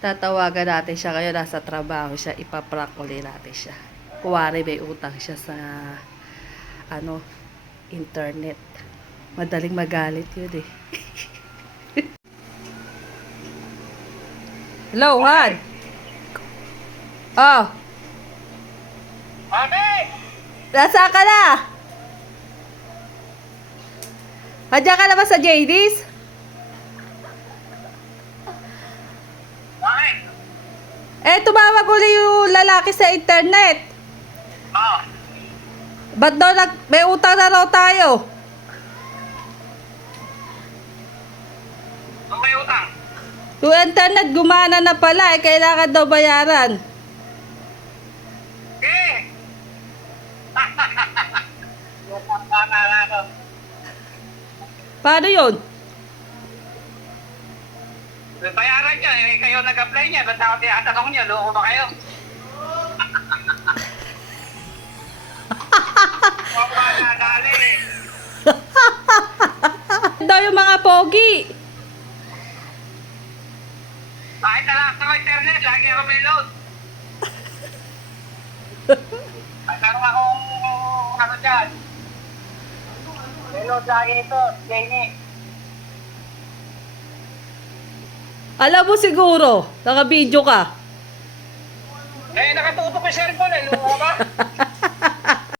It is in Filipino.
Tatawagan natin siya ngayon, nasa trabaho siya, ipaprank ulit natin siya. Kuwari may utang siya sa, internet. Madaling magalit yun eh. Hello, Han! Oh! Ate! Nasaan ka na? Andiyan ka na ba sa JD's? Bakit? Tumawag ulit yung lalaki sa internet. Oo. Ba't daw may utang na raw tayo? Ang may utang? Yung internet gumana na pala, kailangan daw bayaran. Eh! Yung pagkakala ko. Paano yun? Bayaran niya, kayo nag-apply niya. Ba't ako tinatanong niya, loko ba kayo? Pagkakala eh. Daw yung mga pogi. Kahit na lang sa internet, lagi ako may load. Ay, meron akong ano dyan. May load lagi ito, Jamie. Alam mo siguro, naka-video ka. Eh, nakatutok yung cellphone eh.